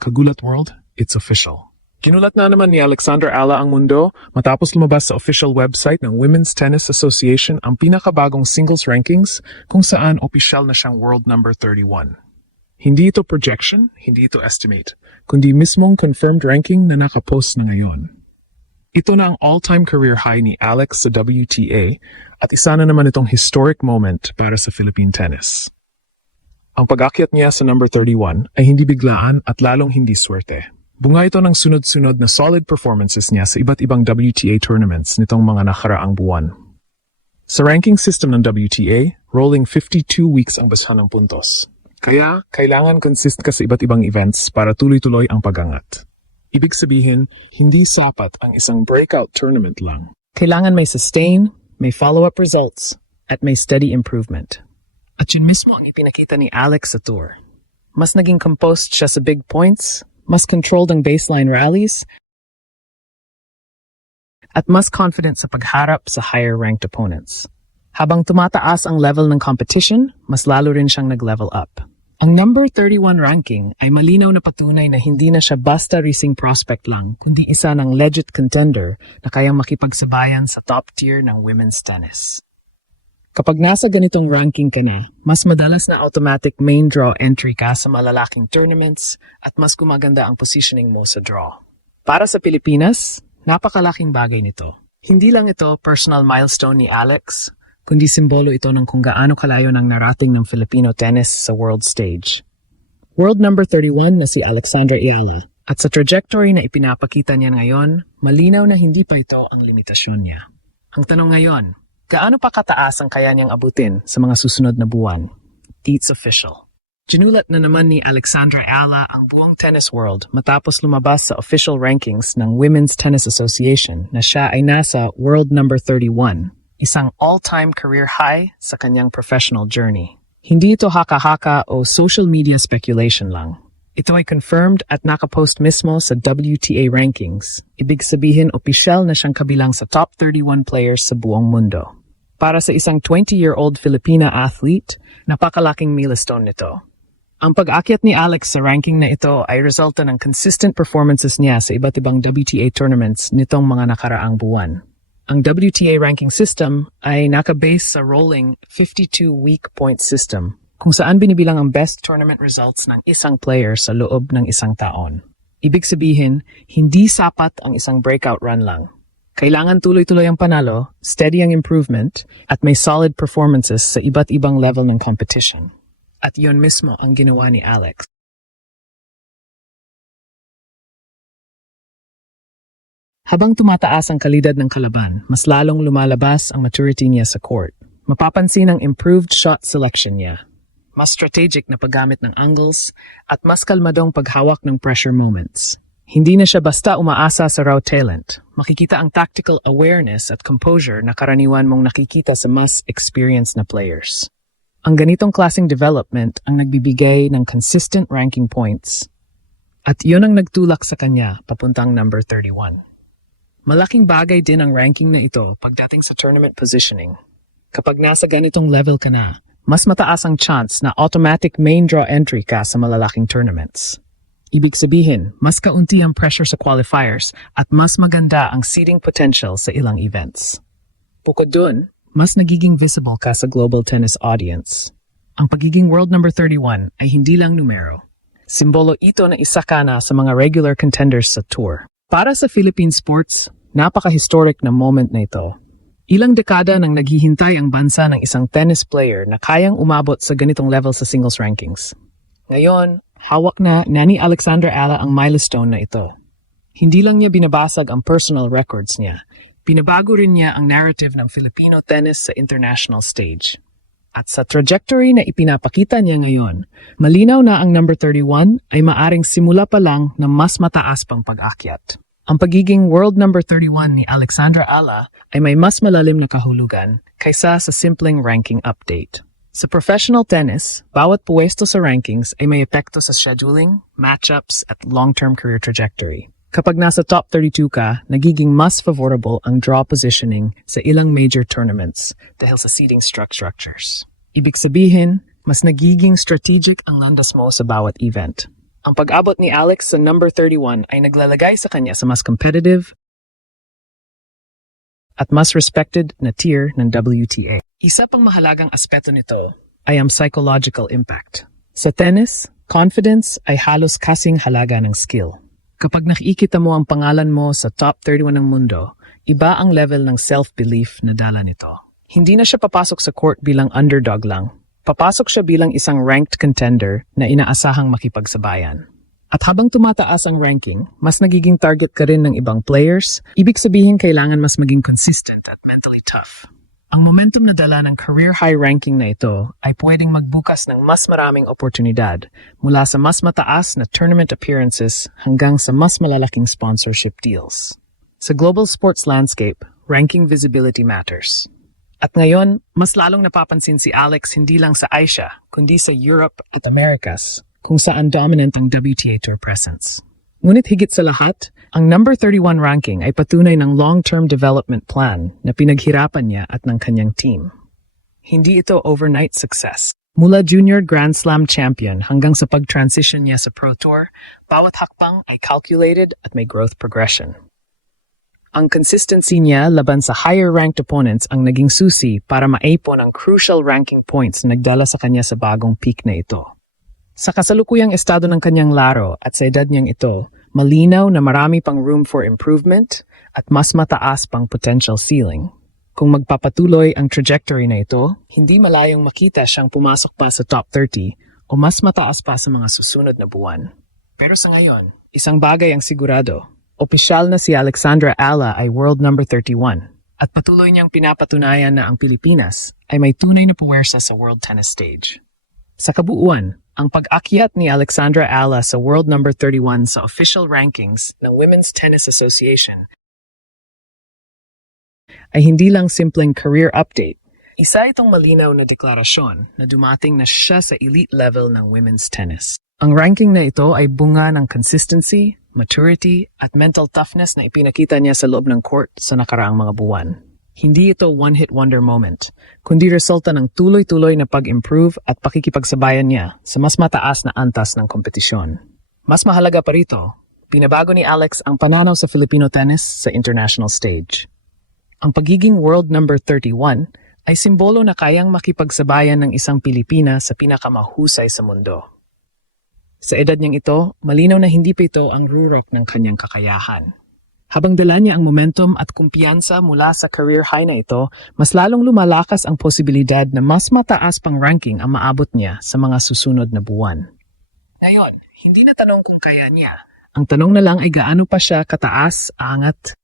Kagulat World, it's official. Kinulat na naman ni Alexandra Ala ang mundo matapos lumabas sa official website ng Women's Tennis Association ang pinakabagong singles rankings kung saan opisyal na siyang world number 31. Hindi ito projection, hindi ito estimate, kundi mismong confirmed ranking na nakapost na ngayon. Ito na ang all-time career high ni Alex sa WTA at isa na naman itong historic moment para sa Philippine tennis. Ang pag-akyat niya sa number 31 ay hindi biglaan at lalong hindi swerte. Bunga ito ng sunod-sunod na solid performances niya sa iba't ibang WTA tournaments nitong mga nakaraang buwan. Sa ranking system ng WTA, rolling 52 weeks ang basahan ng puntos. Kaya, kailangan consist ka sa iba't ibang events para tuloy-tuloy ang pag-angat. Ibig sabihin, hindi sapat ang isang breakout tournament lang. Kailangan may sustain, may follow-up results, at may steady improvement. At yun mismo ang ipinakita ni Alex sa tour. Mas naging composed siya sa big points, mas controlled ang baseline rallies, at mas confident sa pagharap sa higher-ranked opponents. Habang tumataas ang level ng competition, mas lalo rin siyang nag-level up. Ang number 31 ranking ay malinaw na patunay na hindi na siya basta racing prospect lang, kundi isa ng legit contender na kayang makipagsabayan sa top tier ng women's tennis. Kapag nasa ganitong ranking ka na, mas madalas na automatic main draw entry ka sa malalaking tournaments at mas gumaganda ang positioning mo sa draw. Para sa Pilipinas, napakalaking bagay nito. Hindi lang ito personal milestone ni Alex, kundi simbolo ito ng kung gaano kalayo ng narating ng Filipino tennis sa world stage. World number 31 na si Alexandra Ayala, at sa trajectory na ipinapakita niya ngayon, malinaw na hindi pa ito ang limitasyon niya. Ang tanong ngayon, gaano pa kataas ang kaya niyang abutin sa mga susunod na buwan? It's official. Ginulat na naman ni Alexandra Ayala ang buong tennis world matapos lumabas sa official rankings ng Women's Tennis Association na siya ay nasa world number 31, isang all-time career high sa kanyang professional journey. Hindi ito haka-haka o social media speculation lang. Ito ay confirmed at nakapost mismo sa WTA rankings. Ibig sabihin, opisyal na siyang kabilang sa top 31 players sa buong mundo. Para sa isang 20-year-old Filipina athlete, napakalaking milestone nito. Ang pag-akyat ni Alex sa ranking na ito ay resulta ng consistent performances niya sa iba't ibang WTA tournaments nitong mga nakaraang buwan. Ang WTA ranking system ay nakabase sa rolling 52-week point system, kung saan binibilang ang best tournament results ng isang player sa loob ng isang taon. Ibig sabihin, hindi sapat ang isang breakout run lang. Kailangan tuloy-tuloy ang panalo, steady ang improvement, at may solid performances sa iba't ibang level ng competition. At iyon mismo ang ginawa ni Alex. Habang tumataas ang kalidad ng kalaban, mas lalong lumalabas ang maturity niya sa court. Mapapansin ang improved shot selection niya, mas strategic na paggamit ng angles, at mas kalmadong paghawak ng pressure moments. Hindi na siya basta umaasa sa raw talent. Makikita ang tactical awareness at composure na karaniwan mong nakikita sa mas experienced na players. Ang ganitong klaseng development ang nagbibigay ng consistent ranking points. At iyon ang nagtulak sa kanya papuntang number 31. Malaking bagay din ang ranking na ito pagdating sa tournament positioning. Kapag nasa ganitong level ka na, mas mataas ang chance na automatic main draw entry ka sa malalaking tournaments. Ibig sabihin, mas kaunti ang pressure sa qualifiers at mas maganda ang seeding potential sa ilang events. Bukod dun, mas nagiging visible ka sa global tennis audience. Ang pagiging world number 31 ay hindi lang numero. Simbolo ito na isa ka na sa mga regular contenders sa tour. Para sa Philippine sports, napaka-historic na moment na ito. Ilang dekada nang naghihintay ang bansa ng isang tennis player na kayang umabot sa ganitong level sa singles rankings. Ngayon, hawak na ni Alexandra Ayala ang milestone na ito. Hindi lang niya binabasag ang personal records niya, pinabago rin niya ang narrative ng Filipino tennis sa international stage. At sa trajectory na ipinapakita niya ngayon, malinaw na ang number 31 ay maaring simula pa lang na mas mataas pang pag-akyat. Ang pagiging world number 31 ni Alexandra Ayala ay may mas malalim na kahulugan kaysa sa simpleng ranking update. Sa professional tennis, bawat puwesto sa rankings ay may epekto sa scheduling, matchups, at long-term career trajectory. Kapag nasa top 32 ka, nagiging mas favorable ang draw positioning sa ilang major tournaments dahil sa seeding structures. Ibig sabihin, mas nagiging strategic ang landas mo sa bawat event. Ang pag-abot ni Alex sa number 31 ay naglalagay sa kanya sa mas competitive at mas respected na tier ng WTA. Isa pang mahalagang aspeto nito ay ang psychological impact. Sa tennis, confidence ay halos kasing halaga ng skill. Kapag nakikita mo ang pangalan mo sa top 31 ng mundo, iba ang level ng self-belief na dala nito. Hindi na siya papasok sa court bilang underdog lang. Papasok siya bilang isang ranked contender na inaasahang makipagsabayan. At habang tumataas ang ranking, mas nagiging target ka rin ng ibang players. Ibig sabihin kailangan mas maging consistent at mentally tough. Ang momentum na dala ng career high ranking na ito ay pwedeng magbukas ng mas maraming oportunidad mula sa mas mataas na tournament appearances hanggang sa mas malalaking sponsorship deals. Sa global sports landscape, ranking visibility matters. At ngayon, mas lalong napapansin si Alex hindi lang sa Asia, kundi sa Europe at Americas, kung saan dominant ang WTA Tour presence. Ngunit higit sa lahat, ang number 31 ranking ay patunay ng long-term development plan na pinaghirapan niya at ng kanyang team. Hindi ito overnight success. Mula junior Grand Slam champion hanggang sa pag-transition niya sa Pro Tour, bawat hakbang ay calculated at may growth progression. Ang consistency niya laban sa higher-ranked opponents ang naging susi para maipon ang crucial ranking points na nagdala sa kanya sa bagong peak na ito. Sa kasalukuyang estado ng kanyang laro at sa edad niyang ito, malinaw na marami pang room for improvement at mas mataas pang potential ceiling. Kung magpapatuloy ang trajectory na ito, hindi malayong makita siyang pumasok pa sa top 30 o mas mataas pa sa mga susunod na buwan. Pero sa ngayon, isang bagay ang sigurado. Opisyal na si Alexandra Ala ay world number 31 at patuloy niyang pinapatunayan na ang Pilipinas ay may tunay na puwersa sa world tennis stage. Sa kabuuan, ang pag-akyat ni Alexandra Ala sa world number 31 sa official rankings ng Women's Tennis Association ay hindi lang simpleng career update. Isa itong malinaw na deklarasyon na dumating na siya sa elite level ng women's tennis. Ang ranking na ito ay bunga ng consistency, maturity, at mental toughness na ipinakita niya sa loob ng court sa nakaraang mga buwan. Hindi ito one-hit wonder moment, kundi resulta ng tuloy-tuloy na pag-improve at pakikipagsabayan niya sa mas mataas na antas ng kompetisyon. Mas mahalaga pa rito, pinabago ni Alex ang pananaw sa Filipino tennis sa international stage. Ang pagiging world number 31 ay simbolo na kayang makipagsabayan ng isang Pilipina sa pinakamahusay sa mundo. Sa edad niyang ito, malinaw na hindi pa ito ang rurok ng kanyang kakayahan. Habang dala niya ang momentum at kumpiyansa mula sa career high na ito, mas lalong lumalakas ang posibilidad na mas mataas pang ranking ang maabot niya sa mga susunod na buwan. Ngayon, hindi na tanong kung kaya niya. Ang tanong na lang ay gaano pa siya kataas, aangat,